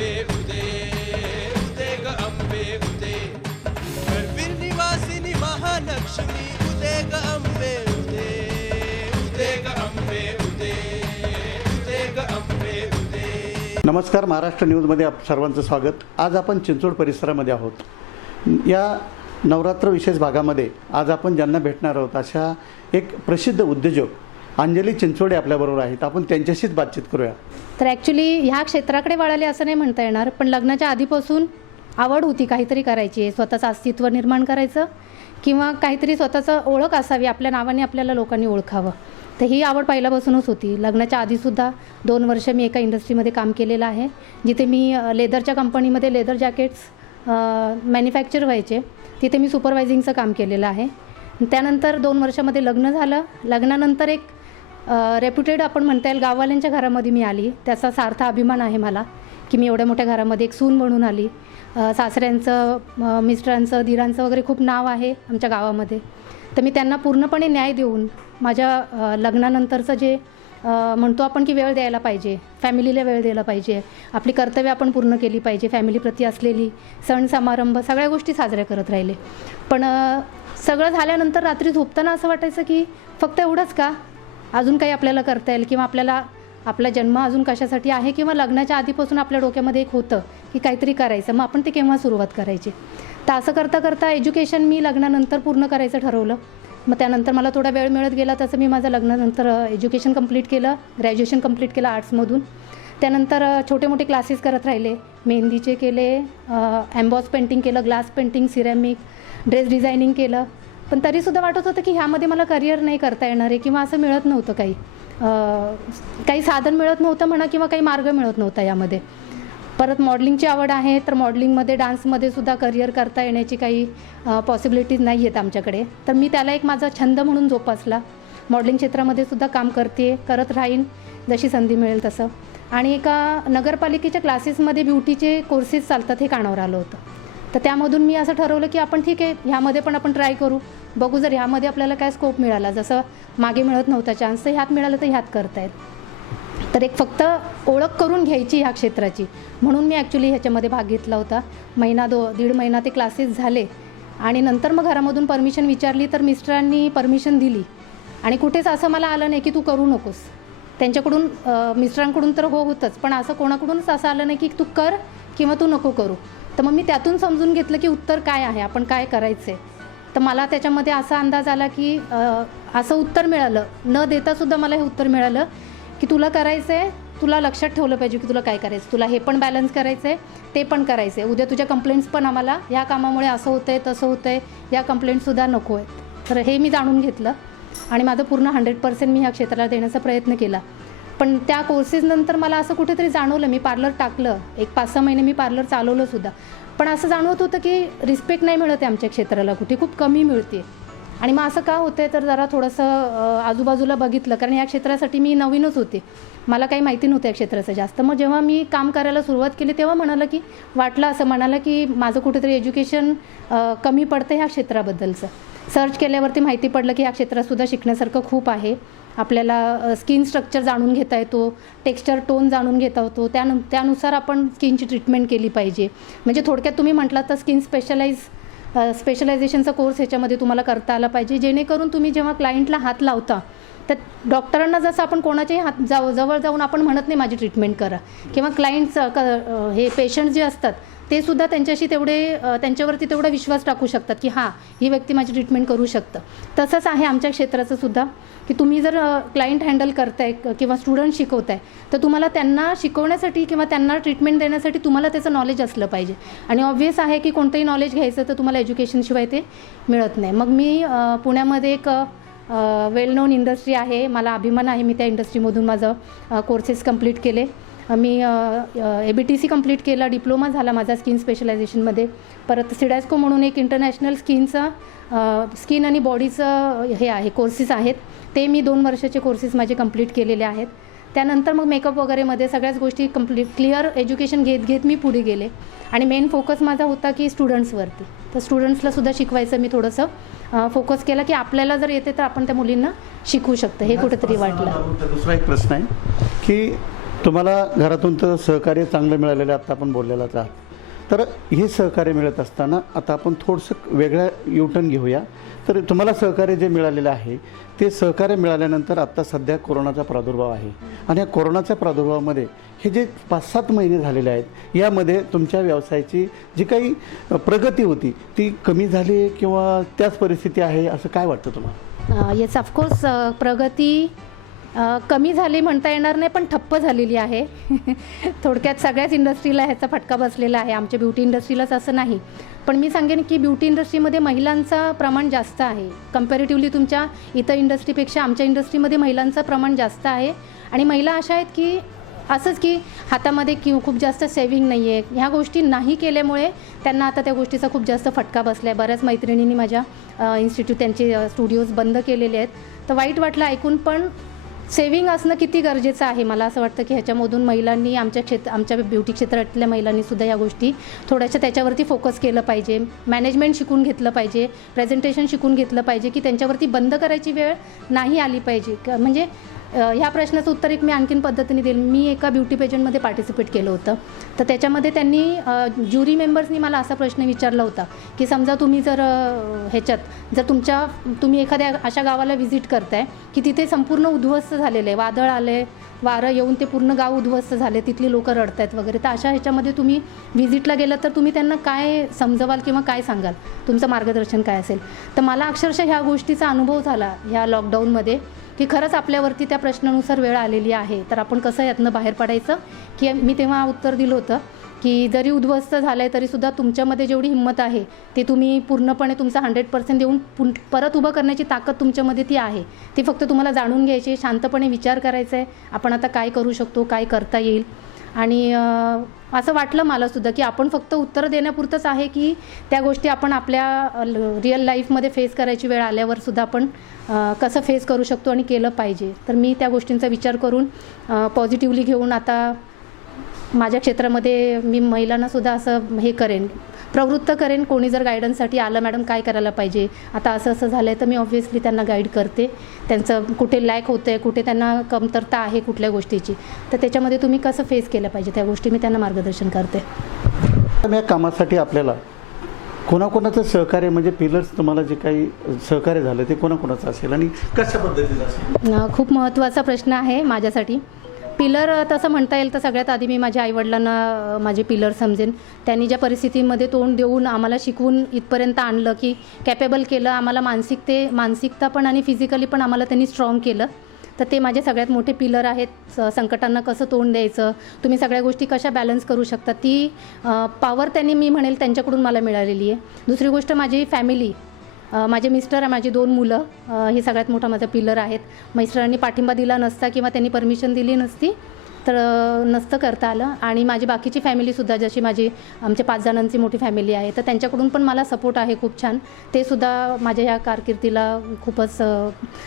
अंबे उदे उदे ग अंबे उदे करवीर निवासिनी महालक्ष्मी उदे ग अंबे उदे उदे ग अंबे उदे उदे ग अंबे उदे। नमस्कार, महाराष्ट्र न्यूजमध्ये आप सर्वांचं स्वागत। आज आपण चिंचवड परिसरामध्ये आहोत। या नवरात्र विशेष भागामध्ये आज आपण ज्यांना भेटणार आहोत अशा एक प्रसिद्ध उद्योजक अंजली चिंचोडे आपल्याबरोबर आहेत। आपण त्यांच्याशीच बातचीत करूया। तर ॲक्च्युली ह्या क्षेत्राकडे वळाले असं नाही म्हणता येणार, पण लग्नाच्या आधीपासून आवड होती काहीतरी करायची, स्वतःचं अस्तित्व निर्माण करायचं किंवा काहीतरी स्वतःचं ओळख असावी, आपल्या नावाने आपल्याला लोकांनी ओळखावं। तर ही आवड पहिल्यापासूनच होती। लग्नाच्या आधीसुद्धा 2 वर्ष मी एका इंडस्ट्रीमध्ये काम केलेलं आहे, जिथे मी लेदरच्या कंपनीमध्ये लेदर जॅकेट्स मॅन्युफॅक्चर व्हायचे, तिथे मी सुपरवायझिंगचं काम केलेलं आहे। त्यानंतर 2 वर्षामध्ये लग्न झालं। लग्नानंतर एक रेप्युटेड आपण म्हणता येईल गाववाल्यांच्या घरामध्ये मी आली। त्याचा सार्थ अभिमान आहे मला की मी एवढ्या मोठ्या घरामध्ये एक सून म्हणून आली। सासऱ्यांचं, मिस्टरांचं, दिरांचं वगैरे खूप नाव आहे आमच्या गावामध्ये। तर मी त्यांना पूर्णपणे न्याय देऊन माझ्या लग्नानंतरचं जे म्हणतो आपण की वेळ द्यायला पाहिजे, फॅमिलीला वेळ द्यायला पाहिजे, आपली कर्तव्य आपण पूर्ण केली पाहिजे, फॅमिलीप्रती असलेली सण समारंभ सगळ्या गोष्टी साजऱ्या करत राहिले। पण सगळं झाल्यानंतर रात्री झोपताना असं वाटायचं की फक्त एवढंच का, अजून काही आपल्याला करता येईल किंवा आपल्याला आपला जन्म अजून कशासाठी आहे, किंवा लग्नाच्या आधीपासून आपल्या डोक्यामध्ये एक होतं की काहीतरी करायचं, मग आपण ते केव्हा सुरुवात करायची। तर असं करता करता एज्युकेशन मी लग्नानंतर पूर्ण करायचं ठरवलं। मग त्यानंतर मला थोडा वेळ मिळत गेला तसं मी माझं लग्नानंतर एज्युकेशन कंप्लीट केलं, ग्रॅज्युएशन कंप्लीट केलं आर्ट्समधून। त्यानंतर छोटे मोठे क्लासेस करत राहिले, मेहंदीचे केले, एम्बॉस पेंटिंग केलं, glass painting, ceramic, dress designing केलं। पण तरीसुद्धा वाटत होतं की ह्यामध्ये मला करिअर नाही करता येणार आहे किंवा असं मिळत नव्हतं, काही साधन मिळत नव्हतं म्हणा किंवा काही मार्ग मिळत नव्हता यामध्ये। परत मॉडेलिंगची आवड आहे, तर मॉडेलिंगमध्ये डान्समध्ये सुद्धा करिअर करता येण्याची काही पॉसिबिलिटीज नाही आहेत आमच्याकडे। तर मी त्याला एक माझा छंद म्हणून जोपासला। मॉडेलिंग क्षेत्रामध्ये सुद्धा काम करत राहीन जशी संधी मिळेल तसं। आणि एका नगरपालिकेच्या क्लासेसमध्ये ब्युटीचे कोर्सेस चालतात हे कानावर आलं होतं। तर त्यामधून मी असं ठरवलं की आपण ठीक आहे, ह्यामध्ये पण आपण ट्राय करू, बघू जर ह्यामध्ये आपल्याला काय स्कोप मिळाला, जसं मागे मिळत नव्हता चान्स तर ह्यात मिळालं तर ह्यात करतायत। तर एक फक्त ओळख करून घ्यायची ह्या क्षेत्राची, म्हणून मी ॲक्च्युली ह्याच्यामध्ये भाग घेतला होता। दीड महिना ते क्लासेस झाले आणि नंतर मग घरामधून परमिशन विचारली तर मिस्टरांनी परमिशन दिली। आणि कुठेच असं मला आलं नाही की तू करू नकोस, त्यांच्याकडून मिस्टरांकडून तर होतंच, पण असं कोणाकडूनच असं आलं नाही की तू कर किंवा तू नको करू। तर मग मी त्यातून समजून घेतलं की उत्तर काय आहे, आपण काय करायचं आहे। तर मला त्याच्यामध्ये असा अंदाज आला की असं उत्तर मिळालं, न देतासुद्धा मला हे उत्तर मिळालं की तुला करायचं आहे, तुला लक्षात ठेवलं पाहिजे की तुला काय करायचं, तुला हे पण बॅलन्स करायचं आहे, ते पण करायचं आहे। उद्या तुझ्या कंप्लेंट्स पण आम्हाला या कामामुळे असं होतं आहे तसं होतं आहे, या कंप्लेंट्ससुद्धा नको आहेत। तर हे मी जाणून घेतलं आणि माझं पूर्ण 100% मी ह्या क्षेत्राला देण्याचा प्रयत्न केला। पण त्या कोर्सेसनंतर मला असं कुठेतरी जाणवलं, मी पार्लर टाकलं, एक 5-6 महिने मी पार्लर चालवलं सुद्धा, पण असं जाणवत होतं की रिस्पेक्ट नाही मिळत आहे आमच्या क्षेत्राला, कुठे खूप कमी मिळते। आणि मग असं का होतं आहे तर जरा थोडंसं आजूबाजूला बघितलं, कारण या क्षेत्रासाठी मी नवीनच होते, मला काही माहिती नव्हतं या क्षेत्राचं जास्त। मग जेव्हा मी काम करायला सुरुवात केली तेव्हा असं म्हणालं की माझं कुठेतरी एज्युकेशन कमी पडतं ह्या क्षेत्राबद्दलचं। सर्च केल्यावरती माहिती पडलं की ह्या क्षेत्रातसुद्धा शिकण्यासारखं खूप आहे। आपल्याला स्किन स्ट्रक्चर जाणून घेता येतो, टेक्स्चर टोन जाणून घेता येतो, त्यानुसार आपण स्किनची ट्रीटमेंट केली पाहिजे। म्हणजे थोडक्यात तुम्ही म्हटलात तर स्किन स्पेशलायझेशनचा कोर्स ह्याच्यामध्ये तुम्हाला करता आला पाहिजे, जेणेकरून तुम्ही जेव्हा क्लायंटला हात लावता तर डॉक्टरांना जसं आपण कोणाच्याही जवळ जाऊन आपण म्हणत नाही माझी ट्रीटमेंट करा, किंवा क्लायंट्स हे पेशंट जे असतात ते सुद्धा त्यांच्यावरती तेवढा विश्वास टाकू शकतात की हां ही व्यक्ती माझी ट्रीटमेंट करू शकतं। तसंच आहे आमच्या क्षेत्राचं सुद्धा की तुम्ही जर क्लायंट हँडल करताय किंवा स्टुडंट शिकवताय तर तुम्हाला त्यांना शिकवण्यासाठी किंवा त्यांना ट्रीटमेंट देण्यासाठी तुम्हाला त्याचं नॉलेज असलं पाहिजे। आणि ऑब्व्हियस आहे की कोणतंही नॉलेज घ्यायचं तर तुम्हाला एज्युकेशनशिवाय ते मिळत नाही। मग मी पुण्यामध्ये एक वेल नोन इंडस्ट्री आहे, मला अभिमान आहे, मी त्या इंडस्ट्रीमधून माझं कोर्सेस कंप्लीट केले। मी ABTC कंप्लीट केला, डिप्लोमा झाला माझा स्किन स्पेशलायझेशनमध्ये। परत सिडॅस्को म्हणून एक इंटरनॅशनल स्किन आणि बॉडीचं हे आहे, कोर्सेस आहेत, ते मी 2 वर्षाचे कोर्सेस माझे कंप्लीट केलेले आहेत। त्यानंतर मग मेकअप वगैरेमध्ये सगळ्याच गोष्टी क्लिअर एज्युकेशन घेत मी पुढे गेले। आणि मेन फोकस माझा होता की स्टुडंट्सवरती, तर स्टुडंट्सलासुद्धा शिकवायचं मी थोडंसं फोकस केला की आपल्याला जर येते तर आपण त्या मुलींना शिकवू शकतो, हे कुठेतरी वाटलं। दुसरा एक प्रश्न आहे की तुम्हाला घरातून तर सहकार्य चांगलं मिळालेलं आहे, आत्ता आपण बोललेलाच आहात. तर हे सहकार्य मिळत असताना आता आपण थोडंसं वेगळ्या युटर्न घेऊया. तर तुम्हाला सहकार्य जे मिळालेलं आहे ते सहकार्य मिळाल्यानंतर आत्ता सध्या कोरोनाचा प्रादुर्भाव आहे आणि या कोरोनाच्या प्रादुर्भावामध्ये हे जे 5-7 महिने झालेले आहेत यामध्ये तुमच्या व्यवसायाची जी काही प्रगती होती ती कमी झाली किंवा त्याच परिस्थिती आहे असं काय वाटतं तुम्हाला? येस ऑफकोर्स प्रगती कमी झाली म्हणता येणार नाही, पण ठप्प झालेली आहे. थोडक्यात सगळ्याच इंडस्ट्रीला ह्याचा फटका बसलेला आहे, आमच्या ब्युटी इंडस्ट्रीलाच असं नाही. पण मी सांगेन की ब्युटी इंडस्ट्रीमध्ये महिलांचं प्रमाण जास्त आहे. कम्पॅरेटिव्हली तुमच्या इतर इंडस्ट्रीपेक्षा आमच्या इंडस्ट्रीमध्ये महिलांचं प्रमाण जास्त आहे. आणि महिला अशा आहेत की असंच की हातामध्ये खूप जास्त सेविंग नाही आहे, ह्या गोष्टी नाही केल्यामुळे त्यांना आता त्या गोष्टीचा खूप जास्त फटका बसला आहे. बऱ्याच मैत्रिणींनी माझ्या इन्स्टिट्यूट त्यांचे स्टुडिओज बंद केलेले आहेत. तर वाईट वाटलं ऐकून, पण सेविंग असणं किती गरजेचं आहे. मला असं वाटतं की ह्याच्यामधून महिलांनी आमच्या ब्युटी क्षेत्रातल्या महिलांनीसुद्धा या गोष्टी थोड्याशा त्याच्यावरती फोकस केलं पाहिजे. मॅनेजमेंट शिकून घेतलं पाहिजे, प्रेझेंटेशन शिकून घेतलं पाहिजे की त्यांच्यावरती बंद करायची वेळ नाही आली पाहिजे. म्हणजे ह्या प्रश्नाचं उत्तर एक मी आणखीन पद्धतीने देईल. मी एका ब्युटी पेजंटमध्ये पार्टिसिपेट केलं होतं. तर त्याच्यामध्ये त्यांनी ज्युरी मेंबर्सनी मला असा प्रश्न विचारला होता की समजा तुम्ही जर तुम्ही एखाद्या अशा गावाला व्हिजिट करताय की तिथे संपूर्ण उद्ध्वस्त झालेलं आहे, वादळ आले, वारं येऊन ते पूर्ण गाव उद्ध्वस्त झाले, तिथली लोकं रडत आहेत वगैरे. तर अशा ह्याच्यामध्ये तुम्ही व्हिजिटला गेलं तर तुम्ही त्यांना काय समजवाल किंवा काय सांगाल, तुमचं मार्गदर्शन काय असेल? तर मला अक्षरशः ह्या गोष्टीचा अनुभव झाला ह्या लॉकडाऊनमध्ये की खरंच आपल्यावरती त्या प्रश्नानुसार वेळ आलेली आहे, तर आपण कसं यातनं बाहेर पडायचं. की मी तेव्हा उत्तर दिलं होतं की जरी उद्ध्वस्त झालं आहे तरीसुद्धा तुमच्यामध्ये जेवढी हिंमत आहे ती तुम्ही पूर्णपणे तुमचा 100% देऊन परत उभं करण्याची ताकद तुमच्यामध्ये ती आहे. ती फक्त तुम्हाला जाणून घ्यायची, शांतपणे विचार करायचा आहे आपण आता काय करू शकतो, काय करता येईल. आणि असं वाटलं मलासुद्धा की आपण फक्त उत्तर देण्यापुरतंच आहे की त्या गोष्टी आपण आपल्या रिअल लाईफमध्ये फेस करायची वेळ आल्यावर सुद्धा आपण कसं फेस करू शकतो आणि केलं पाहिजे. तर मी त्या गोष्टींचा विचार करून पॉझिटिव्हली घेऊन आता माझ्या क्षेत्रामध्ये मी महिलांनासुद्धा असं प्रवृत्त करेन. कोणी जर गायडन्ससाठी आलं, मॅडम काय करायला पाहिजे, आता असं असं झालं आहे, तर मी ऑब्व्हियसली त्यांना गाईड करते. त्यांचं कुठे लॅक होतं आहे, कुठे त्यांना कमतरता आहे कुठल्या गोष्टीची, तर त्याच्यामध्ये तुम्ही कसं फेस केलं पाहिजे त्या गोष्टी मी त्यांना मार्गदर्शन करते. या कामासाठी आपल्याला कोणाकोणाचं सहकार्य, म्हणजे पिलर्स तुम्हाला जे काही सहकार्य झालं ते कोणाकोणाचं असेल आणि कशा पद्धतीचं असेल? खूप महत्त्वाचा प्रश्न आहे माझ्यासाठी. पिलर तसं म्हणता येईल तर सगळ्यात आधी मी माझ्या आईवडिलांना माझे पिलर समजेन. त्यांनी ज्या परिस्थितीमध्ये तोंड देऊन आम्हाला शिकवून इथपर्यंत आणलं की कॅपेबल केलं, आम्हाला मानसिकता पण आणि फिजिकली पण आम्हाला त्यांनी स्ट्रॉंग केलं. तर ते माझे सगळ्यात मोठे पिलर आहेत. संकटांना कसं तोंड द्यायचं, तुम्ही सगळ्या गोष्टी कशा बॅलन्स करू शकता, ती पॉवर त्यांनी मी म्हणेल त्यांच्याकडून मला मिळालेली आहे. दुसरी गोष्ट माझी फॅमिली, माझे मिस्टर, माझी 2 मुलं, हे सगळ्यात मोठा माझा पिलर आहेत. मिस्टरांनी पाठिंबा दिला नसता किंवा त्यांनी परमिशन दिली नसती तर नसतं करता आलं. आणि माझी बाकीची फॅमिलीसुद्धा, जशी आमच्या 5 जणांची मोठी फॅमिली आहे, तर त्यांच्याकडून पण मला सपोर्ट आहे खूप छान. ते सुद्धा माझ्या ह्या कारकिर्दीला खूपच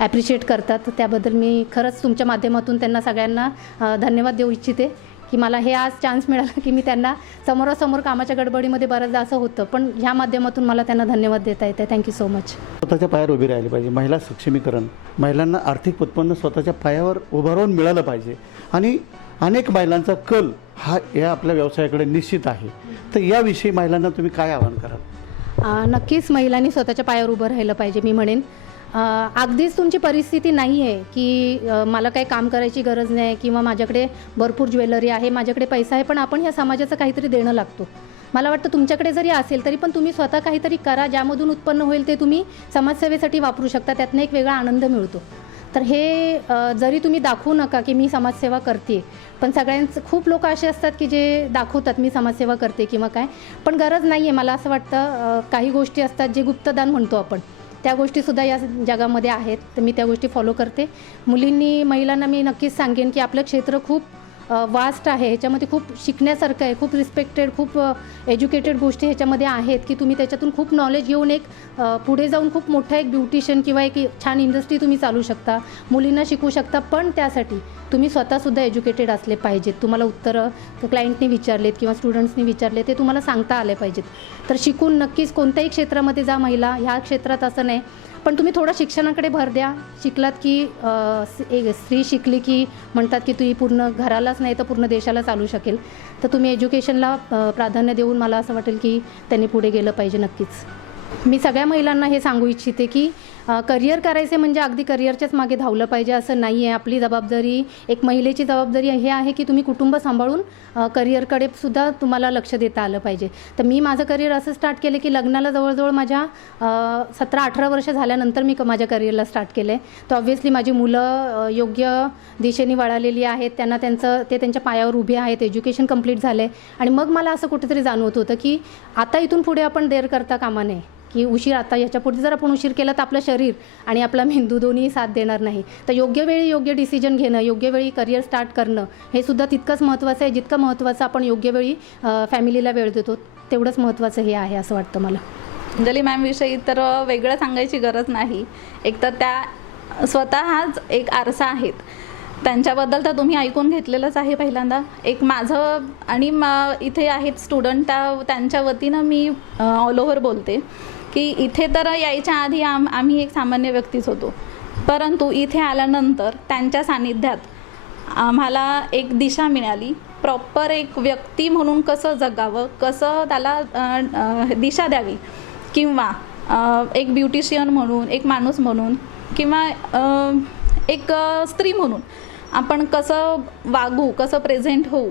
ॲप्रिशिएट करतात. त्याबद्दल मी खरंच तुमच्या माध्यमातून त्यांना सगळ्यांना धन्यवाद देऊ इच्छिते की मला हे आज चान्स मिळाला की मी त्यांना समोरासमोर कामाच्या गडबडीमध्ये बऱ्याचदा असं होतं, पण ह्या माध्यमातून मला त्यांना धन्यवाद देता येते. Thank you so much. स्वतःच्या पायावर उभी राहिली पाहिजे, महिला सक्षमीकरण, महिलांना आर्थिक उत्पन्न स्वतःच्या पायावर उभं राहून मिळालं पाहिजे. आणि अनेक महिलांचा कल हा या आपल्या व्यवसायाकडे निश्चित आहे. तर याविषयी महिलांना तुम्ही काय आवाहन कराल? नक्कीच महिलांनी स्वतःच्या पायावर उभं राहिलं पाहिजे. मी म्हणेन अगदीच तुमची परिस्थिती नाही आहे की मला काही काम करायची गरज नाही किंवा माझ्याकडे भरपूर ज्वेलरी आहे, माझ्याकडे पैसा आहे, पण आपण ह्या समाजाचं काहीतरी देणं लागतो. मला वाटतं तुमच्याकडे जरी असेल तरी पण तुम्ही स्वतः काहीतरी करा, ज्यामधून उत्पन्न होईल ते तुम्ही समाजसेवेसाठी वापरू शकता. त्यातनं एक वेगळा आनंद मिळतो. तर हे जरी तुम्ही दाखवू नका की मी समाजसेवा करते, पण खूप लोक असे असतात की जे दाखवतात मी समाजसेवा करते किंवा काय, पण गरज नाही आहे. मला असं वाटतं काही गोष्टी असतात जे गुप्तदान म्हणतो आपण, त्या गोष्टीसुद्धा या जगामध्ये आहेत. तर मी त्या गोष्टी फॉलो करते. महिलांना मी नक्कीच सांगेन की आपलं क्षेत्र खूप वास्ट आहे, ह्याच्यामध्ये खूप शिकण्यासारखं आहे, खूप रिस्पेक्टेड, खूप एज्युकेटेड गोष्टी ह्याच्यामध्ये आहेत की तुम्ही त्याच्यातून खूप नॉलेज घेऊन पुढे जाऊन खूप मोठा एक ब्युटिशियन किंवा एक छान इंडस्ट्री तुम्ही चालू शकता, मुलींना शिकवू शकता. पण त्यासाठी तुम्ही स्वतःसुद्धा एज्युकेटेड असले पाहिजेत. तुम्हाला उत्तरं क्लायंटनी विचारलेत किंवा स्टुडंट्सनी विचारले ते तुम्हाला सांगता आले पाहिजेत. तर शिकून नक्कीच कोणत्याही क्षेत्रामध्ये जा महिला, ह्या क्षेत्रात असं नाही, पण तुम्ही थोडं शिक्षणाकडे भर द्या. शिकलात की एक स्त्री शिकली की म्हणतात की ती पूर्ण घरालाच नाही तर पूर्ण देशाला चालू शकेल. तर तुम्ही एज्युकेशनला प्राधान्य देऊन मला असं वाटेल की त्यांनी पुढे गेलं पाहिजे नक्कीच. मी सगळ्या महिलांना हे सांगू इच्छिते की करिअर करायचे म्हणजे अगदी करिअरच्याच मागे धावलं पाहिजे असं नाही आहे. आपली जबाबदारी, एक महिलेची जबाबदारी हे आहे की तुम्ही कुटुंब सांभाळून करिअरकडे सुद्धा तुम्हाला लक्ष देता आलं पाहिजे. तर मी माझं करिअर असं स्टार्ट केलं की लग्नाला जवळजवळ माझ्या 17-18 वर्ष झाल्यानंतर मी माझ्या करिअरला स्टार्ट केलं आहे. तर ऑब्व्हियसली माझी मुलं योग्य दिशेने वळालेली आहेत, त्यांना त्यांच्या पायावर उभे आहेत, एज्युकेशन कंप्लीट झालं आहे. आणि मग मला असं कुठेतरी जाणवत होतं की आता इथून पुढे आपण देर करता कामा नये, की उशीर आता याच्या पुढे जर आपण उशीर केला तर आपलं शरीर आणि आपला मेंदू दोन्ही साथ देणार नाही. तर योग्य वेळी योग्य डिसिजन घेणं, योग्य वेळी करिअर स्टार्ट करणं हे सुद्धा तितकंच महत्त्वाचं आहे जितकं महत्त्वाचं आपण योग्य वेळी फॅमिलीला वेळ देतो तेवढंच महत्त्वाचं हे आहे असं वाटतं मला. अंजली मॅमविषयी तर वेगळं सांगायची गरज नाही. एक तर त्या स्वतःच एक आरसा आहेत. त्यांच्याबद्दल तर तुम्ही ऐकून घेतलेलंच आहे पहिल्यांदा. एक माझं आणि इथे आहेत स्टुडंट, त्यांच्या वतीनं मी ऑल ओव्हर बोलते की इथे तर यायच्या आधी आम्ही एक सामान्य व्यक्तीच होतो, परंतु इथे आल्यानंतर त्यांच्या सानिध्यात आम्हाला एक दिशा मिळाली. प्रॉपर एक व्यक्ती म्हणून कसं जगावं, कसं त्याला दिशा द्यावी, किंवा एक ब्युटिशियन म्हणून, एक माणूस म्हणून, किंवा एक स्त्री म्हणून आपण कसं वागू, कसं प्रेझेंट होऊ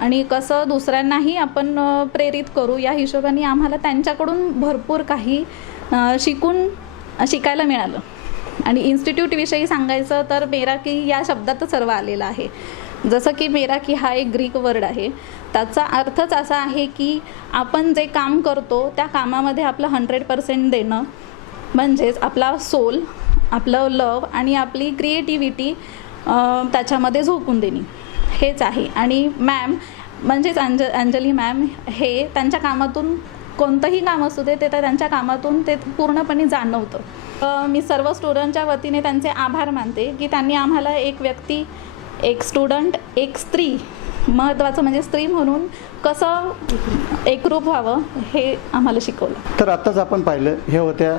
आणि कसं दुसऱ्यांनाही आपण प्रेरित करू, या हिशोबाने आम्हाला त्यांच्याकडून भरपूर काही शिकायला मिळालं. आणि इन्स्टिट्यूटविषयी सांगायचं तर मेराकी या शब्दातच सर्व आलेलं आहे. जसं की मेराकी हा एक ग्रीक वर्ड आहे, त्याचा अर्थच असा आहे की आपण जे काम करतो त्या कामामध्ये आपलं 100% देणं, म्हणजेच आपला सोल, आपलं लव आणि आपली क्रिएटिव्हिटी त्याच्यामध्ये झोकून देणे हेच आहे. आणि मॅम म्हणजेच अंजली मॅम हे त्यांच्या कामातून कोणतंही काम असू दे ते त्यांच्या कामातून ते पूर्णपणे जाणवतं. मी सर्व स्टुडंटच्या वतीने त्यांचे आभार मानते की त्यांनी आम्हाला एक व्यक्ती, एक स्टुडंट, एक स्त्री, महत्त्वाचं म्हणजे स्त्री म्हणून कसं एकरूप व्हावं हे आम्हाला शिकवलं. तर आत्ताच आपण पाहिलं हे होत्या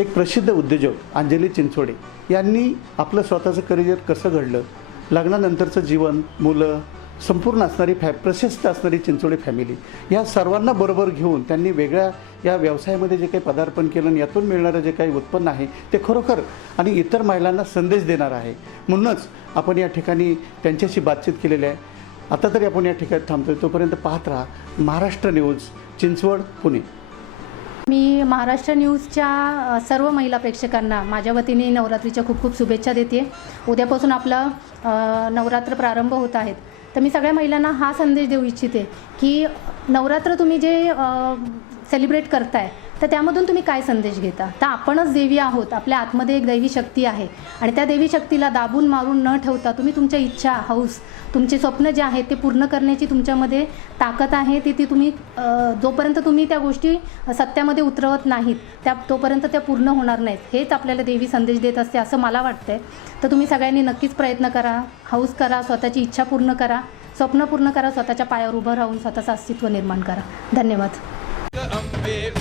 एक प्रसिद्ध उद्योजक अंजली चिंचोडे यांनी आपलं स्वतःचं करिअर कसं घडलं, लग्नानंतरचं जीवन, मुलं, संपूर्ण असणारी प्रशस्त असणारी चिंचोडे फॅमिली या सर्वांना बरोबर घेऊन त्यांनी वेगळ्या या व्यवसायामध्ये जे काही पदार्पण केलं आणि यातून मिळणारं जे काही उत्पन्न आहे ते खरोखर आणि इतर महिलांना संदेश देणार आहे. म्हणूनच आपण या ठिकाणी त्यांच्याशी बातचीत केलेली आहे. आता तरी आपण या ठिकाणी थांबतोय, तोपर्यंत पाहत राहा महाराष्ट्र न्यूज, चिंचवड, पुणे. मी महाराष्ट्र न्यूजच्या सर्व महिला प्रेक्षकांना माझ्या वतीने नवरात्रीच्या खूप खूप शुभेच्छा देते. उद्यापासून आपला नवरात्र प्रारंभ होत आहेत. तर मी सगळ्या महिलांना हा संदेश देऊ इच्छिते की नवरात्र तुम्ही जे सेलिब्रेट करताय तर त्यामधून तुम्ही काय संदेश घेता. तर आपणच देवी आहोत, आपल्या आतमध्ये एक दैवी शक्ती आहे आणि त्या देवी शक्तीला दाबून मारून न ठेवता तुम्ही तुमच्या इच्छा, हौस, तुमचे स्वप्न जे आहेत ते पूर्ण करण्याची तुमच्यामध्ये ताकद आहे. ती तुम्ही जोपर्यंत तुम्ही त्या गोष्टी सत्यामध्ये उतरवत नाहीत तोपर्यंत त्या पूर्ण होणार नाहीत. हेच आपल्याला देवी संदेश देत असते असं मला वाटतंय. तर तुम्ही सगळ्यांनी नक्कीच प्रयत्न करा, हौस करा, स्वतःची इच्छा पूर्ण करा, स्वप्न पूर्ण करा, स्वतःच्या पायावर उभं राहून स्वतःचं अस्तित्व निर्माण करा. धन्यवाद. अंबे